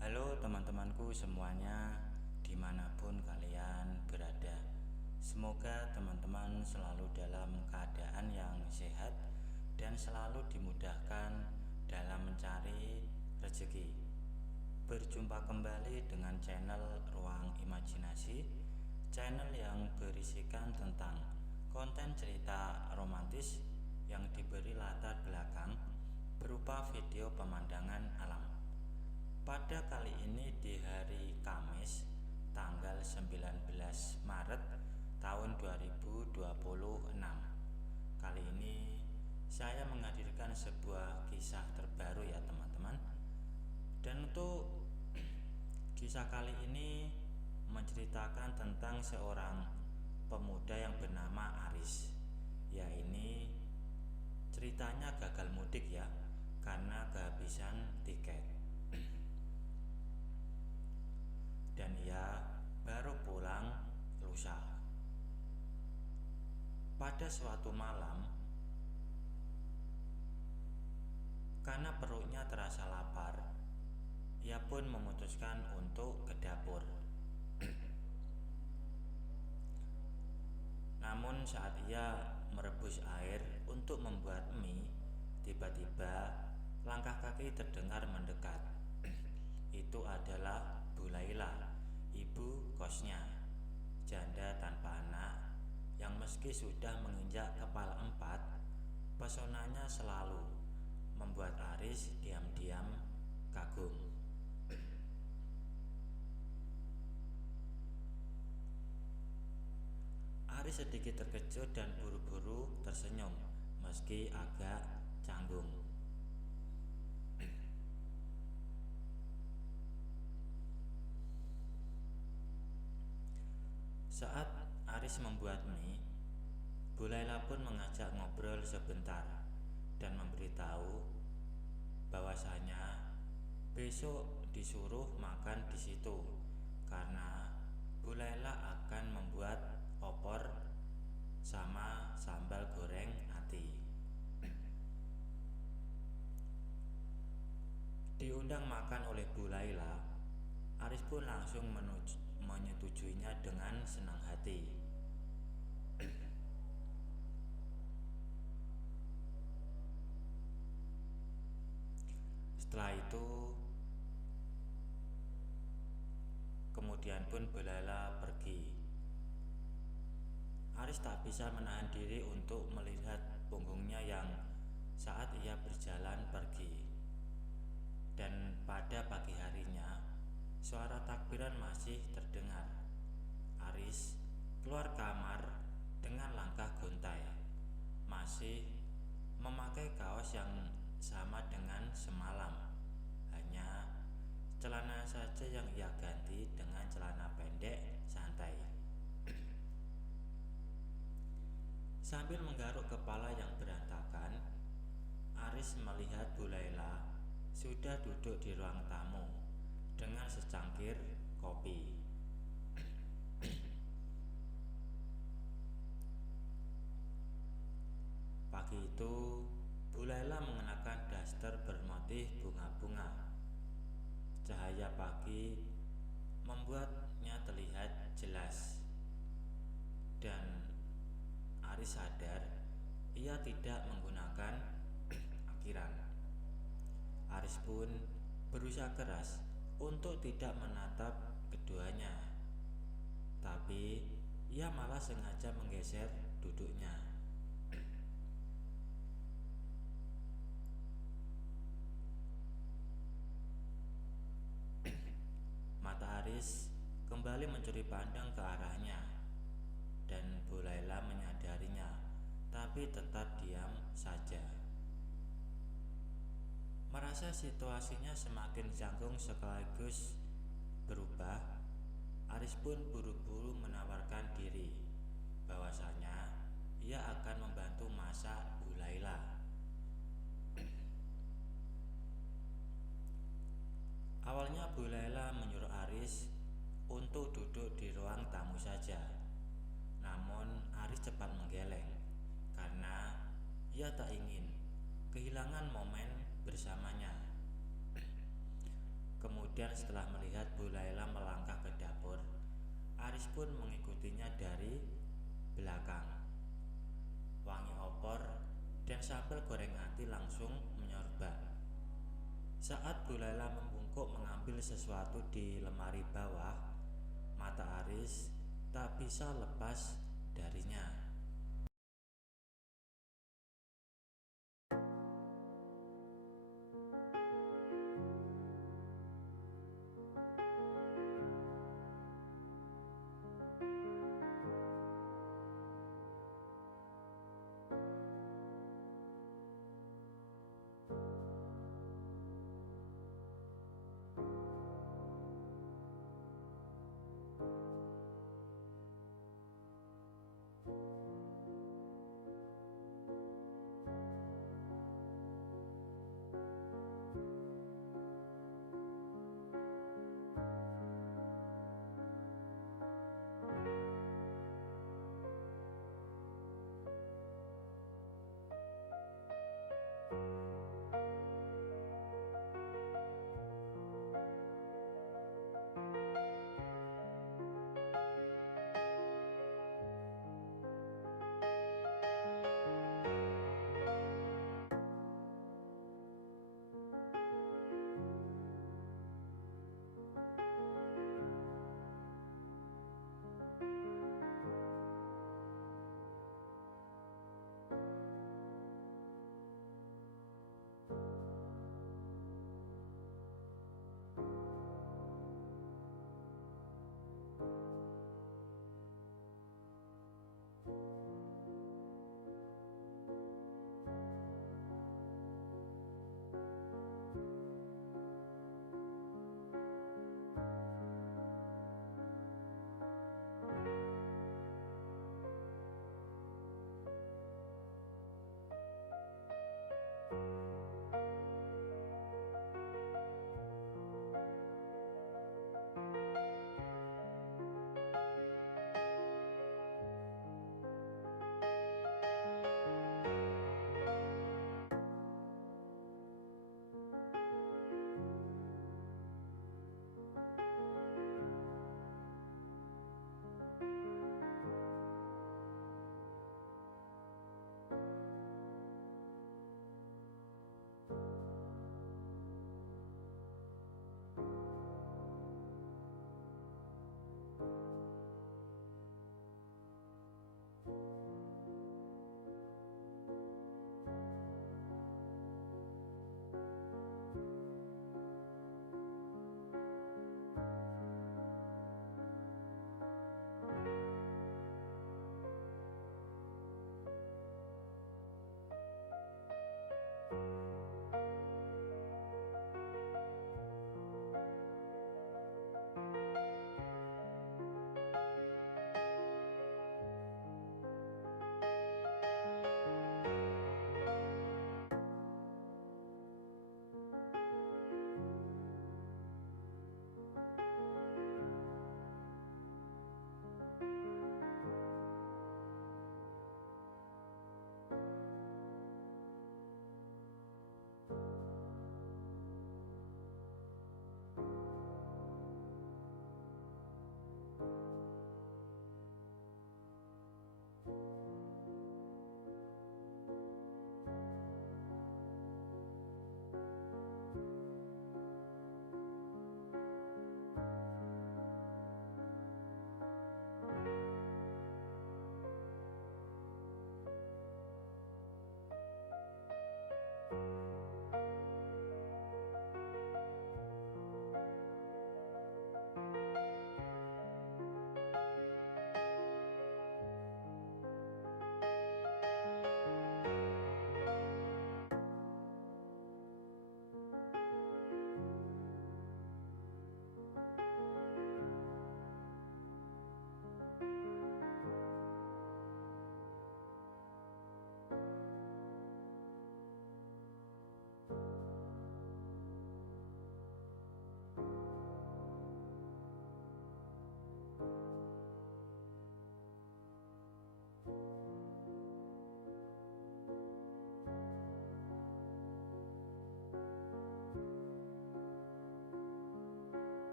Halo teman-temanku semuanya, dimanapun kalian berada. Semoga teman-teman selalu dalam keadaan yang sehat dan selalu dimudahkan dalam mencari rezeki. Berjumpa kembali dengan channel Ruang Imajinasi, channel yang berisikan tentang konten cerita romantis yang diberi latar belakang berupa video pemandangan alam. Pada kali ini di hari Kamis tanggal 19 Maret tahun 2026. Kali ini saya menghadirkan sebuah kisah terbaru ya teman-teman. Dan untuk kisah kali ini menceritakan tentang seorang pemuda yang bernama Aris. Ya, ini ceritanya gagal mudik ya, karena kehabisan tiket. Dan ia baru pulang lusa. Pada suatu malam, karena perutnya terasa lapar, ia pun memutuskan untuk ke dapur. Namun saat ia merebus air untuk membuat mie, tiba-tiba langkah kaki terdengar mendekat. Itu adalah Bu Laila, ibu kosnya, janda tanpa anak yang meski sudah menginjak kepala 4, pesonanya selalu membuat Aris diam-diam kagum. Aris sedikit terkejut dan buru-buru tersenyum meski agak canggung. Saat Aris membuat mie, Bu Laila pun mengajak ngobrol sebentar dan memberitahu bahwasanya besok disuruh makan di situ karena Bu Laila akan membuat opor sama sambal goreng ati. Diundang makan oleh Bu Laila, Aris pun langsung menyetujuinya dengan senang hati. Setelah itu, kemudian pun Bu Laila pergi. Aris tak bisa menahan diri untuk melihat punggungnya yang saat ia berjalan pergi. Dan pada pagi harinya, suara takbiran masih terdengar. Aris keluar kamar dengan langkah gontai, masih memakai kaos yang sama dengan semalam. Hanya celana saja yang ia ganti dengan celana pendek santai. Sambil menggaruk kepala yang berantakan, Aris melihat Bu Laila sudah duduk di ruang tamu dengan secangkir kopi. Pagi itu, Bu Laila mengenakan daster bermotif bunga-bunga. Cahaya pagi membuatnya terlihat jelas. Dan Aris sadar ia tidak menggunakan akiran. Aris pun berusaha keras untuk tidak menatap keduanya, tapi ia malah sengaja menggeser duduknya. Mata Aris kembali mencuri pandang ke arahnya, dan Bu Laila menyadarinya, tapi tetap diam saja. merasa situasinya semakin canggung sekaligus berubah, Aris pun buru-buru menawarkan diri bahwasanya ia akan membantu masak Bu Laila. Awalnya Bu Laila menyuruh Aris untuk duduk di ruang tamu saja. Namun Aris cepat menggeleng karena ia tak ingin kehilangan momen bersamanya. Kemudian setelah melihat Bu Laila melangkah ke dapur, Aris pun mengikutinya dari belakang. Wangi opor dan sambal goreng ati langsung menyerbak. Saat Bu Laila membungkuk mengambil sesuatu di lemari bawah, mata Aris tak bisa lepas darinya.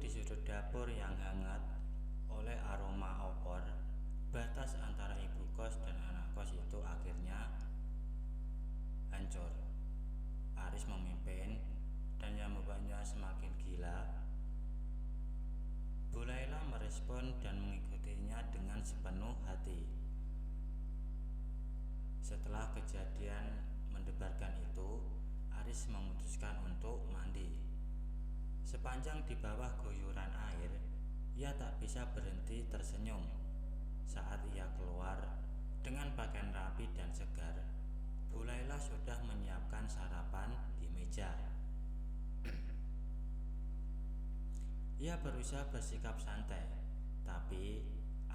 di sudut dapur yang hangat oleh aroma opor, batas antara ibu kos dan anak kos itu akhirnya hancur. Aris memimpin dan yang membuatnya semakin gila. Bu Laila merespon dan mengikutinya dengan sepenuh hati. Setelah kejadian mendebarkan itu, Aris memutuskan untuk mandi. Sepanjang di bawah guyuran air, ia tak bisa berhenti tersenyum saat ia keluar dengan pakaian rapi dan segar. Bu Laila sudah menyiapkan sarapan di meja. Ia berusaha bersikap santai, tapi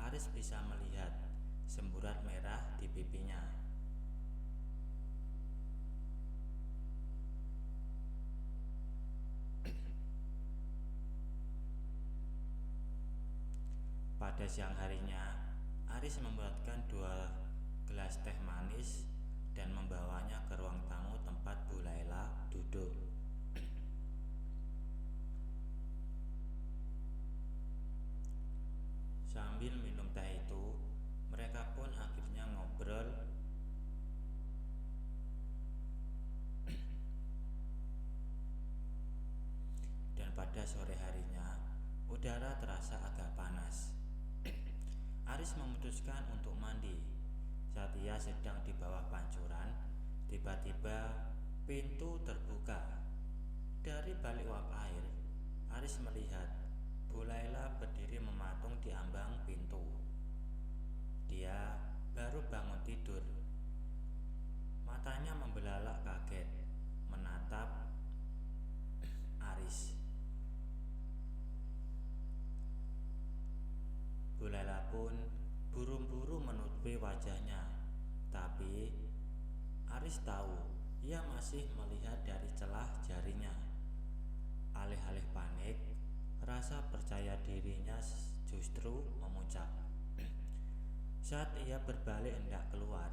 Aris bisa melihat semburat merah di pipinya. Pada siang harinya, Aris membuatkan 2 gelas teh manis dan membawanya ke ruang tamu tempat Bu Laila duduk. Sambil minum teh itu, mereka pun akhirnya ngobrol dan pada sore harinya, udara terasa agak panas. Aris memutuskan untuk mandi. Saat ia sedang di bawah pancuran, tiba-tiba pintu terbuka. Dari balik uap air, Aris melihat Bu Laila berdiri mematung di ambang pintu. Dia baru bangun tidur. Matanya membelalak kaget, menatap Aris. Bu Laila pun buru-buru menutupi wajahnya, tapi Aris tahu ia masih melihat dari celah jarinya. Alih-alih panik, rasa percaya dirinya justru memuncak. Saat ia berbalik hendak keluar,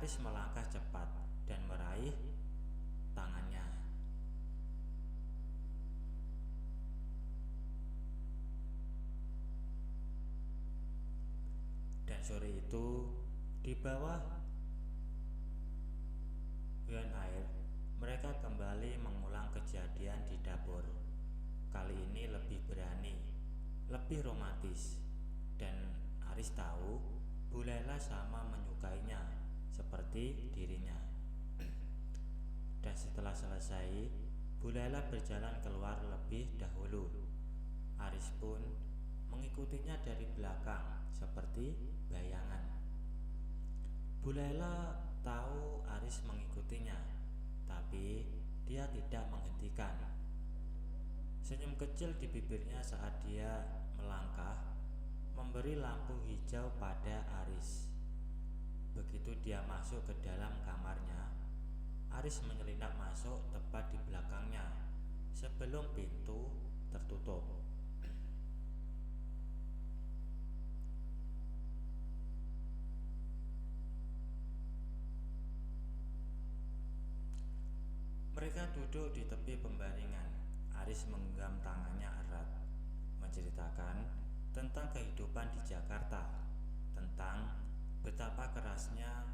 Aris melangkah cepat dan meraih tangannya. Dan sore itu, di bawah hujan air, mereka kembali mengulang kejadian di dapur. Kali ini lebih berani, lebih romantis, dan Aris tahu Bu Laila sama menyukainya seperti dirinya. Dan setelah selesai, Bu Laila berjalan keluar lebih dahulu. Aris pun mengikutinya dari belakang seperti bayangan. Bu Laila tahu Aris mengikutinya, tapi dia tidak menghentikan. Senyum kecil di bibirnya saat dia melangkah memberi lampu hijau pada Aris. Begitu dia masuk ke dalam kamarnya, Aris menyelinap masuk tepat di belakangnya sebelum pintu tertutup. Mereka duduk di tepi pembaringan. Aris menggenggam tangannya erat, menceritakan tentang kehidupan di Jakarta, tentang betapa kerasnya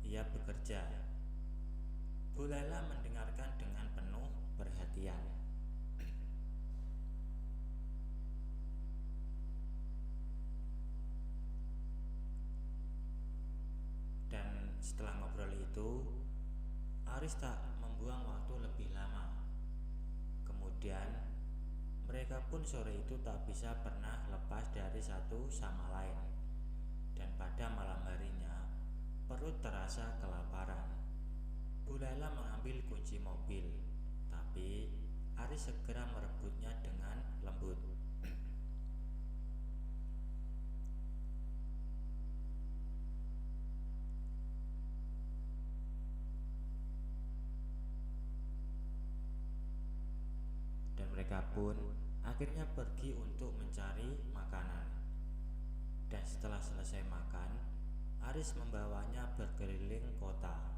ia bekerja. Bu Laila mendengarkan dengan penuh perhatian. Dan setelah ngobrol itu, Aris tak membuang waktu lebih lama. Kemudian mereka pun sore itu tak bisa pernah lepas dari satu sama lain. Dan pada malam harinya, perut terasa kelaparan. Bu Laila mengambil kunci mobil, tapi Aris segera merebutnya dengan lembut. Mereka pun akhirnya pergi untuk mencari makanan. Dan setelah selesai makan, Aris membawanya berkeliling kota,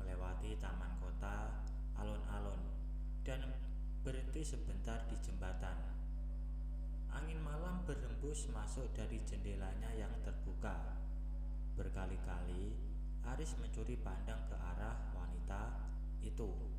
melewati taman kota, alun-alun, dan berhenti berhenti sebentar di jembatan. Angin malam berhembus masuk dari jendelanya yang terbuka. Berkali-kali Aris mencuri pandang ke arah wanita itu.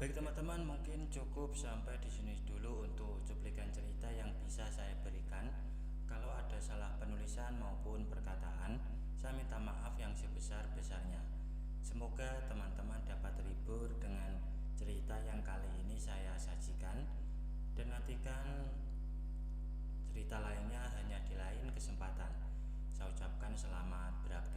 Baik teman-teman, mungkin cukup sampai di sini dulu untuk cuplikan cerita yang bisa saya berikan. Kalau ada salah penulisan maupun perkataan, saya minta maaf yang sebesar-besarnya. Semoga teman-teman dapat terhibur dengan cerita yang kali ini saya sajikan, dan nantikan cerita lainnya hanya di lain kesempatan. Saya ucapkan selamat beraktivitas.